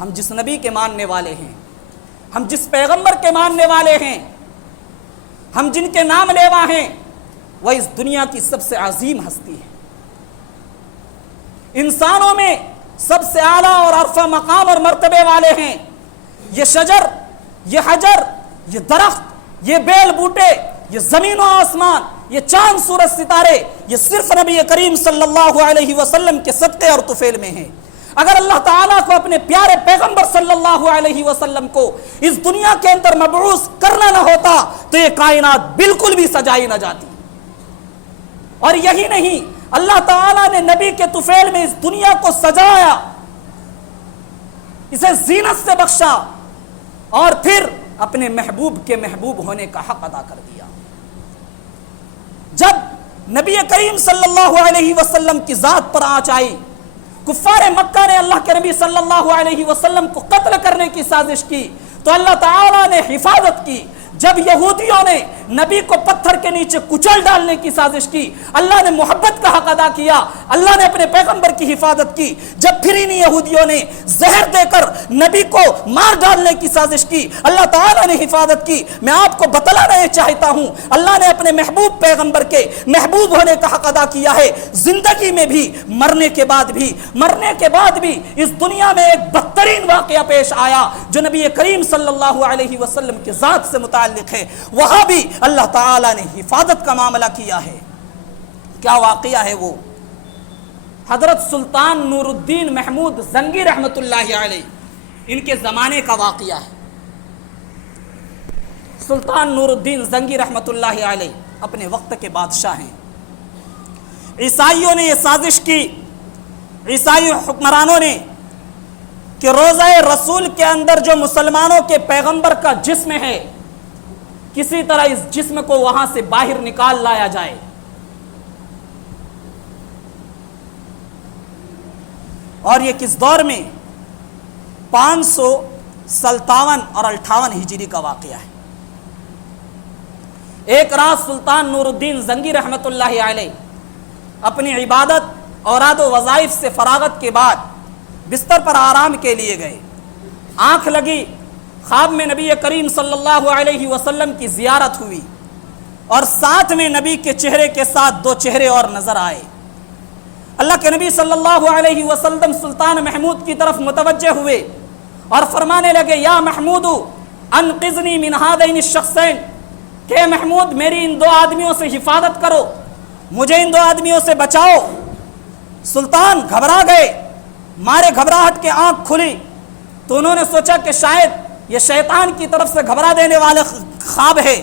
ہم جس نبی کے ماننے والے ہیں، ہم جس پیغمبر کے ماننے والے ہیں، ہم جن کے نام لیوا ہیں، وہ اس دنیا کی سب سے عظیم ہستی ہے، انسانوں میں سب سے اعلیٰ اور عرفہ مقام اور مرتبے والے ہیں۔ یہ شجر، یہ حجر، یہ درخت، یہ بیل بوٹے، یہ زمین و آسمان، یہ چاند سورج ستارے، یہ صرف نبی کریم صلی اللہ علیہ وسلم کے صدقے اور طفیل میں ہیں۔ اگر اللہ تعالیٰ کو اپنے پیارے پیغمبر صلی اللہ علیہ وسلم کو اس دنیا کے اندر مبعوث کرنا نہ ہوتا تو یہ کائنات بالکل بھی سجائی نہ جاتی۔ اور یہی نہیں، اللہ تعالیٰ نے نبی کے طفیل میں اس دنیا کو سجایا، اسے زینت سے بخشا، اور پھر اپنے محبوب کے محبوب ہونے کا حق ادا کر دیا۔ جب نبی کریم صلی اللہ علیہ وسلم کی ذات پر آنچ آئی، کفار مکہ نے اللہ کے نبی صلی اللہ علیہ وسلم کو قتل کرنے کی سازش کی تو اللہ تعالیٰ نے حفاظت کی۔ جب یہودیوں نے نبی کو پتھر کے نیچے کچل ڈالنے کی سازش کی، اللہ نے محبت کا حق ادا کیا، اللہ نے اپنے پیغمبر کی حفاظت کی۔ جب پھر انہی یہودیوں نے زہر دے کر نبی کو مار ڈالنے کی سازش کی، اللہ تعالیٰ نے حفاظت کی۔ میں آپ کو بتلانا یہ چاہتا ہوں، اللہ نے اپنے محبوب پیغمبر کے محبوب ہونے کا حق ادا کیا ہے، زندگی میں بھی، مرنے کے بعد بھی اس دنیا میں ایک بدترین واقعہ پیش آیا جو نبی کریم صلی اللہ علیہ وسلم کی ذات سے متعلق ہے، وہاں بھی اللہ تعالیٰ نے حفاظت کا معاملہ کیا ہے۔ کیا واقعہ ہے وہ؟ حضرت سلطان نور الدین محمود زنگی رحمت اللہ علیہ، ان کے زمانے کا واقعہ ہے۔ سلطان نور الدین زنگی رحمت اللہ علیہ اپنے وقت کے بادشاہ ہیں۔ عیسائیوں نے یہ سازش کی، عیسائی حکمرانوں نے، کہ روضہ رسول کے اندر جو مسلمانوں کے پیغمبر کا جسم ہے، کسی طرح اس جسم کو وہاں سے باہر نکال لایا جائے۔ اور یہ کس دور میں؟ 557 اور 58 ہجری کا واقعہ ہے۔ ایک رات سلطان نور الدین زنگی رحمت اللہ علیہ اپنی عبادت اوراد و وظائف سے فراغت کے بعد بستر پر آرام کے لیے گئے۔ آنکھ لگی، خواب میں نبی کریم صلی اللہ علیہ وسلم کی زیارت ہوئی، اور ساتھ میں نبی کے چہرے کے ساتھ 2 چہرے اور نظر آئے۔ اللہ کے نبی صلی اللہ علیہ وسلم سلطان محمود کی طرف متوجہ ہوئے اور فرمانے لگے، یا محمود انقذنی من ہذین الشخصین، کہ محمود میری ان 2 آدمیوں سے حفاظت کرو، مجھے ان 2 آدمیوں سے بچاؤ۔ سلطان گھبرا گئے، مارے گھبراہٹ کے آنکھ کھلی تو انہوں نے سوچا کہ شاید یہ شیطان کی طرف سے گھبرا دینے والے خواب ہے۔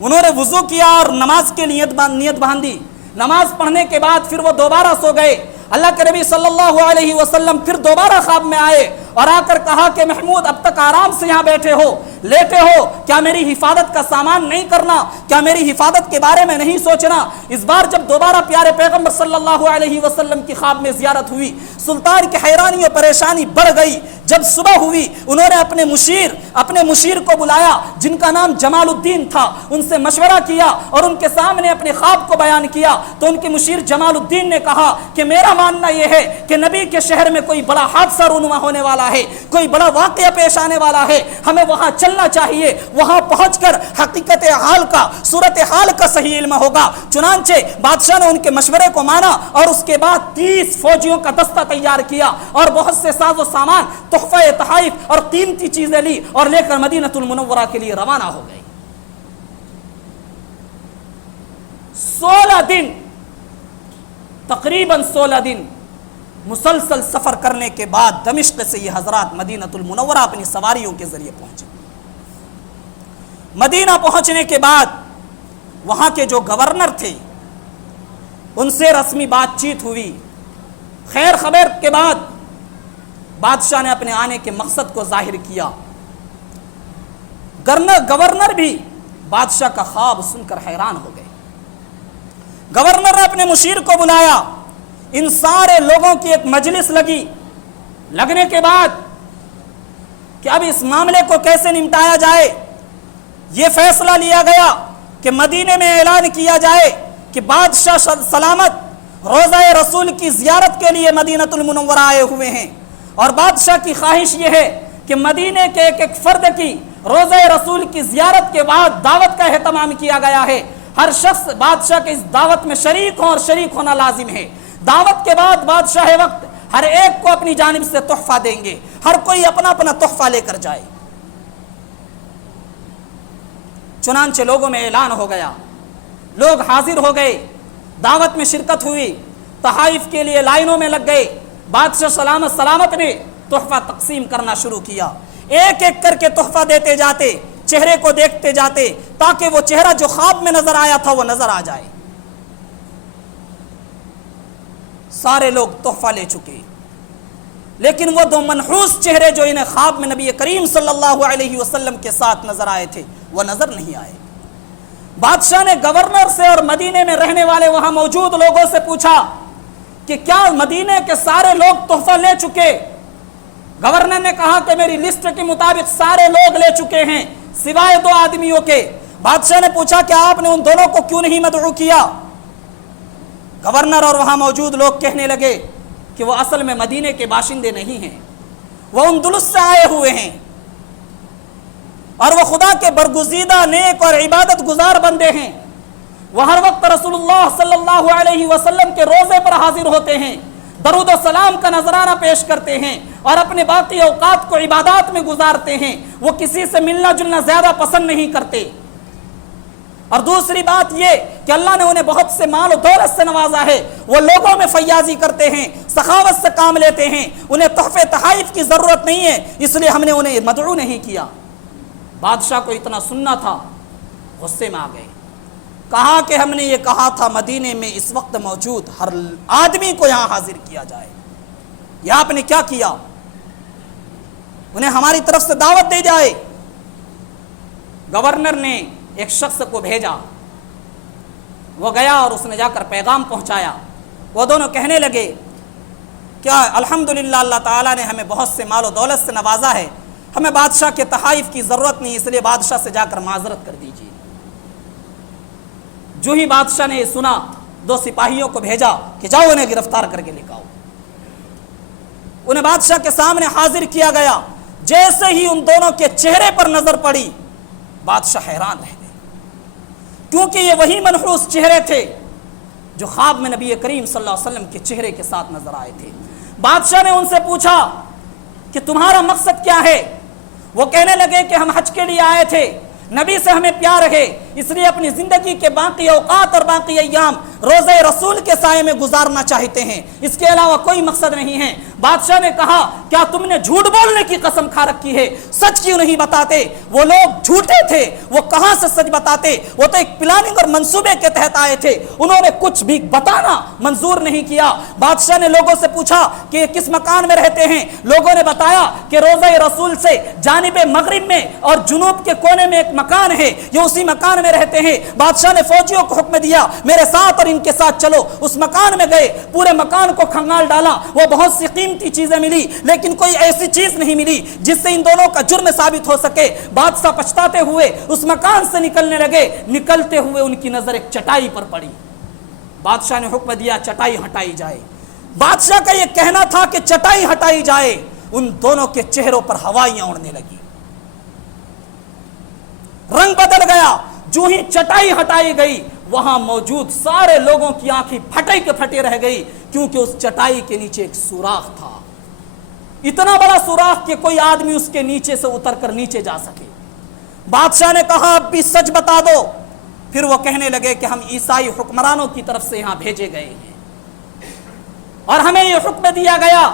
انہوں نے وضو کیا اور نماز کے نیت باندھی۔ نماز پڑھنے کے بعد پھر وہ دوبارہ سو گئے۔ اللہ کے نبی صلی اللہ علیہ وسلم پھر دوبارہ خواب میں آئے اور آ کر کہا کہ محمود اب تک آرام سے یہاں بیٹھے ہو، لیٹے ہو، کیا میری حفاظت کا سامان نہیں کرنا؟ کیا میری حفاظت کے بارے میں نہیں سوچنا؟ اس بار جب دوبارہ پیارے پیغمبر صلی اللہ علیہ وسلم کی خواب میں زیارت ہوئی، سلطان کی حیرانی اور پریشانی بڑھ گئی۔ جب صبح ہوئی، انہوں نے اپنے مشیر کو بلایا جن کا نام جمال الدین تھا، ان سے مشورہ کیا اور ان کے سامنے اپنے خواب کو بیان کیا تو ان کے مشیر جمال الدین نے کہا کہ میرا ماننا یہ ہے کہ نبی کے شہر میں کوئی بڑا حادثہ رونما ہونے والا ہے، کوئی بڑا واقعہ پیش آنے والا ہے، ہمیں وہاں چلنا چاہیے، وہاں پہنچ کر حقیقت حال کا، صورت حال کا صحیح علم ہوگا۔ چنانچہ بادشاہ نے ان کے مشورے کو مانا اور اس کے بعد 30 فوجیوں کا دستہ تیار کیا اور بہت سے ساز و سامان، تحفہ تحائف اور قیمتی چیزیں لی اور لے کر مدینہ المنورہ کے لیے روانہ ہو گئی۔ 16 دن، تقریباً 16 دن مسلسل سفر کرنے کے بعد دمشق سے یہ حضرات مدینہ المنورہ اپنی سواریوں کے ذریعے پہنچے۔ مدینہ پہنچنے کے بعد وہاں کے جو گورنر تھے ان سے رسمی بات چیت ہوئی۔ خیر خبر کے بعد بادشاہ نے اپنے آنے کے مقصد کو ظاہر کیا۔ گورنر بھی بادشاہ کا خواب سن کر حیران ہو گئے۔ گورنر نے اپنے مشیر کو بلایا، ان سارے لوگوں کی ایک مجلس لگنے کے بعد کہ اب اس معاملے کو کیسے نمٹایا جائے، یہ فیصلہ لیا گیا کہ مدینے میں اعلان کیا جائے کہ بادشاہ سلامت روضہ رسول کی زیارت کے لیے مدینہ المنورہ آئے ہوئے ہیں۔ اور بادشاہ کی خواہش یہ ہے کہ مدینے کے ایک ایک فرد کی روضہ رسول کی زیارت کے بعد دعوت کا اہتمام کیا گیا ہے، ہر شخص بادشاہ کے اس دعوت میں شریک ہو اور شریک ہونا لازم ہے۔ دعوت کے بعد بادشاہ وقت ہر ایک کو اپنی جانب سے تحفہ دیں گے، ہر کوئی اپنا اپنا تحفہ لے کر جائے۔ چنانچہ لوگوں میں اعلان ہو گیا، لوگ حاضر ہو گئے، دعوت میں شرکت ہوئی، تحائف کے لیے لائنوں میں لگ گئے۔ بادشاہ سلامت نے تحفہ تقسیم کرنا شروع کیا، ایک ایک کر کے تحفہ دیتے جاتے، چہرے کو دیکھتے جاتے تاکہ وہ چہرہ جو خواب میں نظر آیا تھا وہ نظر آ جائے۔ سارے لوگ تحفہ لے چکے، لیکن وہ دو منحوس چہرے جو انہیں خواب میں نبی کریم صلی اللہ علیہ وسلم کے ساتھ نظر آئے تھے وہ نظر نہیں آئے۔ بادشاہ نے گورنر سے اور مدینے میں رہنے والے وہاں موجود لوگوں سے پوچھا کہ کیا مدینے کے سارے لوگ تحفہ لے چکے؟ گورنر نے کہا کہ میری لسٹ کے مطابق سارے لوگ لے چکے ہیں سوائے 2 آدمیوں کے۔ بادشاہ نے پوچھا کہ آپ نے ان دونوں کو کیوں نہیں مدعو کیا؟ گورنر اور وہاں موجود لوگ کہنے لگے کہ وہ اصل میں مدینے کے باشندے نہیں ہیں، وہ اندلس سے آئے ہوئے ہیں اور وہ خدا کے برگزیدہ نیک اور عبادت گزار بندے ہیں، وہ ہر وقت رسول اللہ صلی اللہ علیہ وسلم کے روزے پر حاضر ہوتے ہیں، درود و سلام کا نذرانہ پیش کرتے ہیں اور اپنے باقی اوقات کو عبادات میں گزارتے ہیں، وہ کسی سے ملنا جلنا زیادہ پسند نہیں کرتے۔ اور دوسری بات یہ کہ اللہ نے انہیں بہت سے مال و دولت سے نوازا ہے، وہ لوگوں میں فیاضی کرتے ہیں، سخاوت سے کام لیتے ہیں، انہیں تحفے تحائف کی ضرورت نہیں ہے، اس لیے ہم نے انہیں مدعو نہیں کیا۔ بادشاہ کو اتنا سننا تھا، غصے میں آ گئے، کہا کہ ہم نے یہ کہا تھا مدینے میں اس وقت موجود ہر آدمی کو یہاں حاضر کیا جائے، یہ آپ نے کیا کیا؟ انہیں ہماری طرف سے دعوت دی جائے۔ گورنر نے ایک شخص کو بھیجا، وہ گیا اور اس نے جا کر پیغام پہنچایا۔ وہ دونوں کہنے لگے کیا الحمدللہ اللہ تعالیٰ نے ہمیں بہت سے مال و دولت سے نوازا ہے، ہمیں بادشاہ کے تحائف کی ضرورت نہیں، اس لیے بادشاہ سے جا کر معذرت کر دیجیے۔ جو ہی بادشاہ نے یہ سنا 2 سپاہیوں کو بھیجا کہ جاؤ انہیں گرفتار کر کے لے آؤ۔ انہیں بادشاہ کے سامنے حاضر کیا گیا، جیسے ہی ان دونوں کے چہرے پر نظر پڑی بادشاہ حیران رہ گئے، کیونکہ یہ وہی منحوس چہرے تھے جو خواب میں نبی کریم صلی اللہ علیہ وسلم کے چہرے کے ساتھ نظر آئے تھے۔ بادشاہ نے ان سے پوچھا کہ تمہارا مقصد کیا ہے؟ وہ کہنے لگے کہ ہم حج کے لیے آئے تھے، نبی سے ہمیں پیار ہے، اس لیے اپنی زندگی کے باقی اوقات اور باقی ایام روزہ رسول کے سائے میں گزارنا چاہتے ہیں، اس کے علاوہ کوئی مقصد نہیں ہے۔ بادشاہ نے کہا کیا تم نے جھوٹ بولنے کی قسم کھا رکھی ہے؟ سچ کیوں نہیں بتاتے؟ وہ لوگ جھوٹے تھے، وہ کہاں سے سچ بتاتے؟ وہ تو ایک پلاننگ اور منصوبے کے تحت آئے تھے، انہوں نے کچھ بھی بتانا منظور نہیں کیا۔ بادشاہ نے لوگوں سے پوچھا کہ یہ کس مکان میں رہتے ہیں؟ لوگوں نے بتایا کہ روزہ رسول سے جانب مغرب میں اور جنوب کے کونے میں ایک مکان ہے، یہ اسی مکان میں رہتے ہیں۔ بادشاہ نے فوجیوں کو حکم دیا میرے ساتھ اور ان کے ساتھ چلو۔ اس مکان میں گئے، پورے مکان کو کھنگال ڈالا، وہ بہت سی قیمتی چیزیں ملی لیکن کوئی ایسی چیز نہیں ملی جس سے ان دونوں کا جرم ثابت ہو سکے۔ بادشاہ پچھتاتے ہوئے اس مکان سے نکلنے لگے، نکلتے ہوئے ان کی نظر ایک چٹائی پر پڑی۔ بادشاہ نے حکم دیا چٹائی ہٹائی جائے۔ بادشاہ کا یہ کہنا تھا کہ چٹائی ہٹائی جائے، ان دونوں کے چہروں پر ہوائیاں اڑنے لگی، رنگ بدل گیا۔ جو ہی چٹائی ہٹائی گئی وہاں موجود سارے لوگوں کی آنکھیں پھٹے کے پھٹے رہ گئی، کیونکہ اس چٹائی کے نیچے ایک سوراخ تھا، اتنا بڑا سوراخ کہ کوئی آدمی اس کے نیچے سے اتر کر نیچے جا سکے۔ بادشاہ نے کہا اب بھی سچ بتا دو۔ پھر وہ کہنے لگے کہ ہم عیسائی حکمرانوں کی طرف سے یہاں بھیجے گئے ہیں اور ہمیں یہ حکم دیا گیا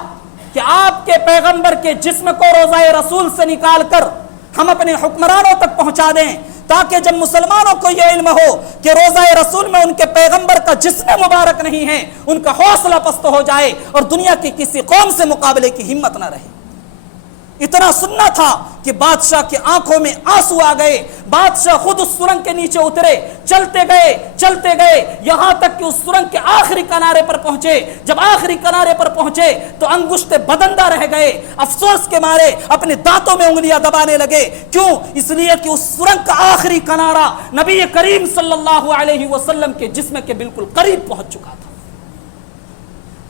کہ آپ کے پیغمبر کے جسم کو روضہ رسول سے نکال کر ہم اپنے حکمرانوں تک پہنچا دیں، تاکہ جب مسلمانوں کو یہ علم ہو کہ روضہ رسول میں ان کے پیغمبر کا جسم مبارک نہیں ہے، ان کا حوصلہ پست ہو جائے اور دنیا کی کسی قوم سے مقابلے کی ہمت نہ رہے۔ اتنا سننا تھا کہ بادشاہ کی آنکھوں میں آنسو آ گئے۔ بادشاہ خود اس سرنگ کے نیچے اترے، چلتے گئے یہاں تک کہ اس سرنگ کے آخری کنارے پر پہنچے۔ جب آخری کنارے پر پہنچے تو انگشت بدندہ رہ گئے، افسوس کے مارے اپنے دانتوں میں انگلیاں دبانے لگے۔ کیوں؟ اس لیے کہ اس سرنگ کا آخری کنارہ نبی کریم صلی اللہ علیہ وسلم کے جسم کے بالکل قریب پہنچ چکا تھا۔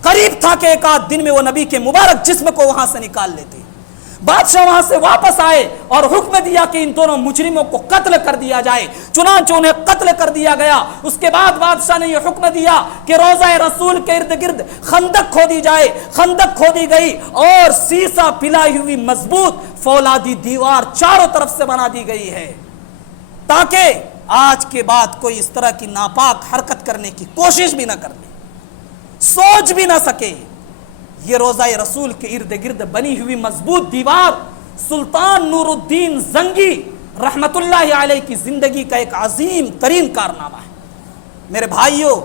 قریب تھا کہ ایک آدھ دن میں وہ نبی کے مبارک جسم کو وہاں سے نکال لیتے۔ بادشاہ وہاں سے واپس آئے اور حکم دیا کہ ان دونوں مجرموں کو قتل کر دیا جائے، چنانچہ انہیں قتل کر دیا گیا۔ اس کے بعد بادشاہ نے یہ حکم دیا کہ روضہ رسول کے ارد گرد خندق کھودی جائے۔ خندق کھودی گئی اور سیسا پلائی ہوئی مضبوط فولادی دیوار چاروں طرف سے بنا دی گئی ہے، تاکہ آج کے بعد کوئی اس طرح کی ناپاک حرکت کرنے کی کوشش بھی نہ کر لے، سوچ بھی نہ سکے۔ یہ روضہ رسول کے ارد گرد بنی ہوئی مضبوط دیوار سلطان نور الدین زنگی رحمت اللہ علیہ کی زندگی کا ایک عظیم ترین کارنامہ ہے۔ میرے بھائیوں،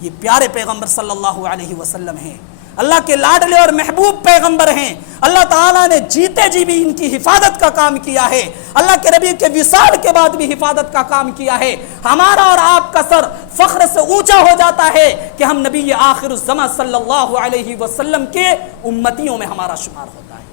یہ پیارے پیغمبر صلی اللہ علیہ وسلم ہیں، اللہ کے لاڈلے اور محبوب پیغمبر ہیں۔ اللہ تعالیٰ نے جیتے جی بھی ان کی حفاظت کا کام کیا ہے، اللہ کے نبی کے وصال کے بعد بھی حفاظت کا کام کیا ہے۔ ہمارا اور آپ کا سر فخر سے اونچا ہو جاتا ہے کہ ہم نبی آخر الزمان صلی اللہ علیہ وسلم کے امتیوں میں ہمارا شمار ہوتا ہے۔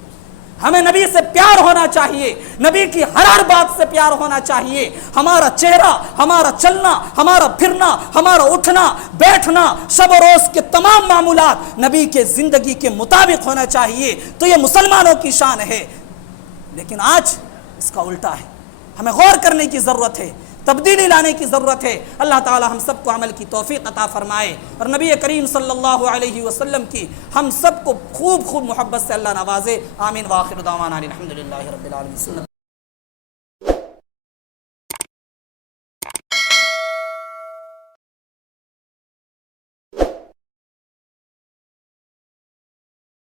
ہمیں نبی سے پیار ہونا چاہیے، نبی کی ہر بات سے پیار ہونا چاہیے۔ ہمارا چہرہ، ہمارا چلنا، ہمارا پھرنا، ہمارا اٹھنا بیٹھنا، شب و روز کے تمام معمولات نبی کے زندگی کے مطابق ہونا چاہیے۔ تو یہ مسلمانوں کی شان ہے، لیکن آج اس کا الٹا ہے۔ ہمیں غور کرنے کی ضرورت ہے، تبدیلی لانے کی ضرورت ہے۔ اللہ تعالی ہم سب کو عمل کی توفیق عطا فرمائے اور نبی کریم صلی اللہ علیہ وسلم کی ہم سب کو خوب خوب محبت سے اللہ نوازے۔ آمین۔ وآخر دعوانا الحمدللہ رب العالمین۔